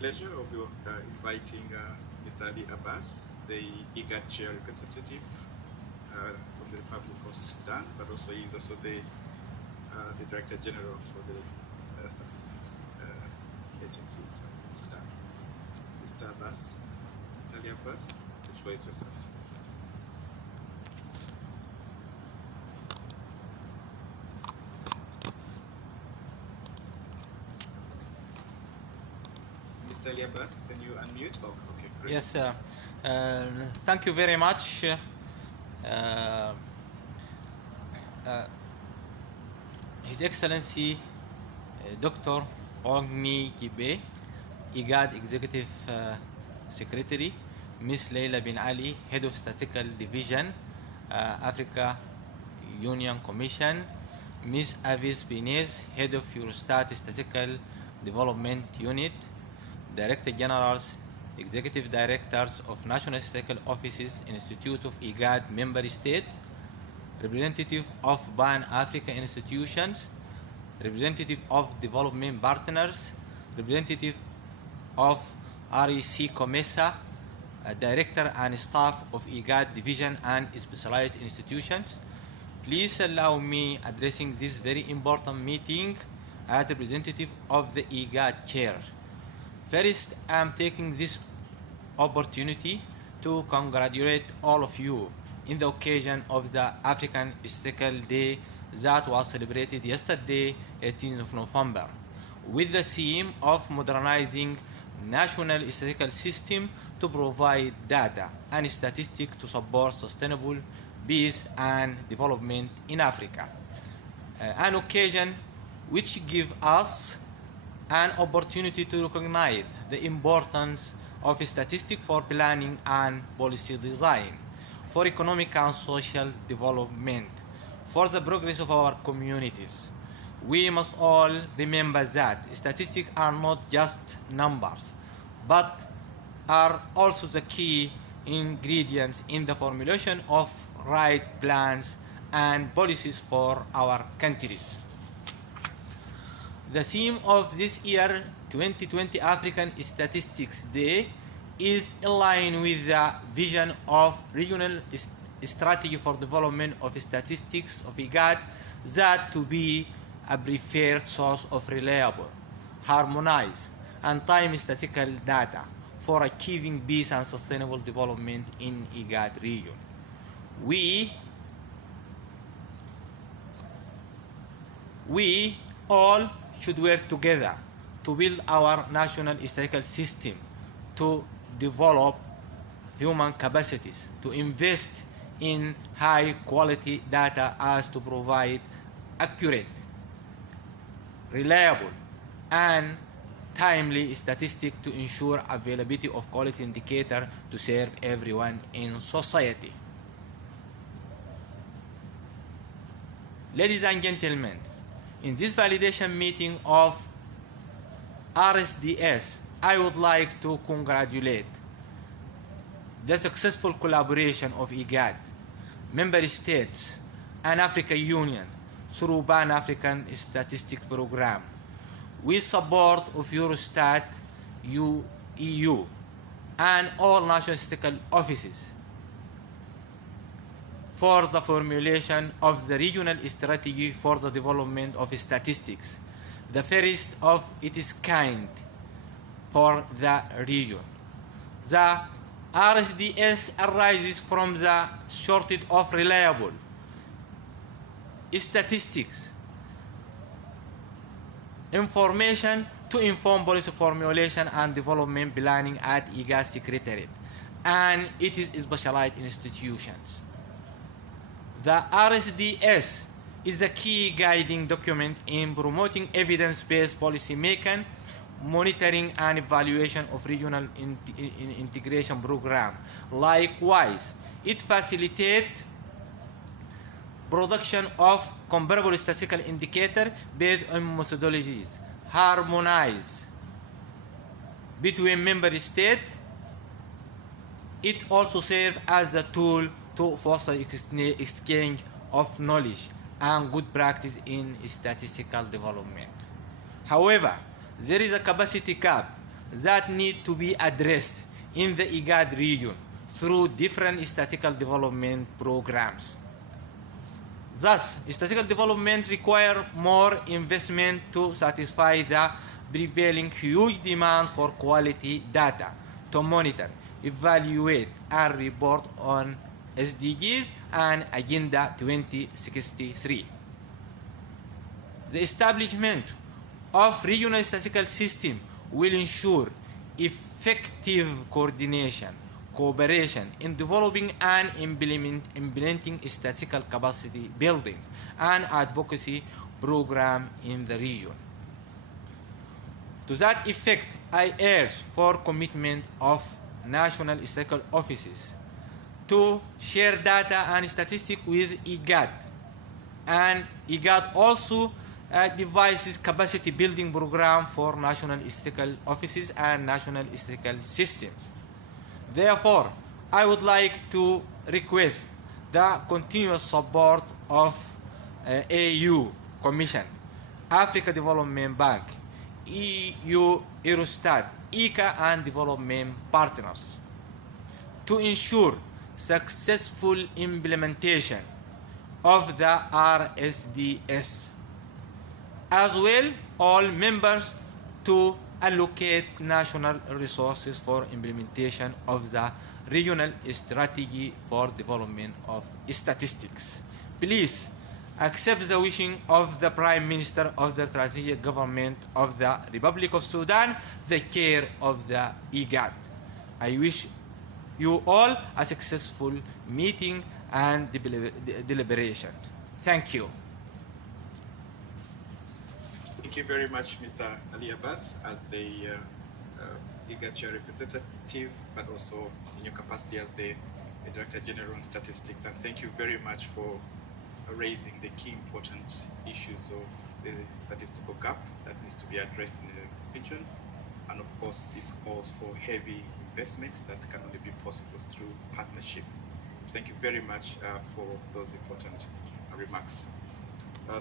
pleasure of inviting Mr. Ali Abbas, the IGAD chair representative from the Republic of Sudan, but also he's also the Director General for the Statistics Agency in Sudan. Mr. Abbas, Mr. Ali Abbas, the floor is yourself. Mr. Ali Abbas, can you unmute? Oh, okay, great. Yes, thank you very much. His Excellency Dr. Ogni Gibe, IGAD Executive Secretary, Ms. Leila bin Ali, Head of Statistical Division, Africa Union Commission, Ms. Avis Binez, Head of Eurostat Statistical Development Unit, Director Generals, Executive Directors of National Statistical Offices, Institute of IGAD Member State, representative of Pan-African institutions, representative of development partners, representative of REC COMESA, director and staff of IGAD division and specialized institutions. Please allow me addressing this very important meeting as representative of the IGAD chair. First, I'm taking this opportunity to congratulate all of you in the occasion of the African Statistical Day that was celebrated yesterday, 18th of November, with the theme of modernizing national statistical system to provide data and statistics to support sustainable peace and development in Africa. An occasion which gives us an opportunity to recognize the importance of statistics for planning and policy design, for economic and social development, for the progress of our communities. We must all remember that statistics are not just numbers, but are also the key ingredients in the formulation of right plans and policies for our countries. The theme of this year 2020 African Statistics Day is in line with the vision of regional strategy for development of statistics of IGAD, that to be a preferred source of reliable, harmonized, and time statistical data for achieving peace and sustainable development in IGAD region. We all should work together to build our national statistical system, to develop human capacities, to invest in high quality data as to provide accurate, reliable, and timely statistics to ensure availability of quality indicator to serve everyone in society. Ladies and gentlemen, in this validation meeting of RSDS, I would like to congratulate the successful collaboration of IGAD, member states, and African Union through Pan-African Statistics Program, with support of Eurostat, EU, and all national statistical offices, for the formulation of the regional strategy for the development of statistics, the first of its kind for the region. The RSDS arises from the shortage of reliable statistics information to inform policy formulation and development planning at IGAD Secretariat and its specialized institutions. The RSDS is a key guiding document in promoting evidence-based policy making, monitoring and evaluation of regional integration program. Likewise, it facilitates production of comparable statistical indicators based on methodologies harmonized between member states. It also serves as a tool to foster exchange of knowledge and good practice in statistical development. However, there is a capacity cap that need to be addressed in the IGAD region through different statistical development programs. Thus, statistical development requires more investment to satisfy the prevailing huge demand for quality data to monitor, evaluate, and report on SDGs and Agenda 2063. The establishment of regional statistical system will ensure effective coordination, cooperation in developing and implementing statistical capacity building and advocacy program in the region. To that effect, I urge for commitment of national statistical offices to share data and statistics with IGAD, and IGAD also devises capacity building program for national statistical offices and national statistical systems. Therefore, I would like to request the continuous support of AU Commission, Africa Development Bank, EU, Eurostat, ICA, and development partners to ensure successful implementation of the RSDS. As well, all members to allocate national resources for implementation of the regional strategy for development of statistics. Please accept the wishing of the Prime Minister of the Strategic Government of the Republic of Sudan, the care of the IGAD. I wish you all a successful meeting and deliberation. Thank you. Thank you very much, Mr. Ali Abbas, as the IGAD chair representative, but also in your capacity as the Director General on Statistics. And thank you very much for raising the key important issues of the statistical gap that needs to be addressed in the region. And of course, this calls for heavy investments that can only be possible through partnership. Thank you very much for those important remarks.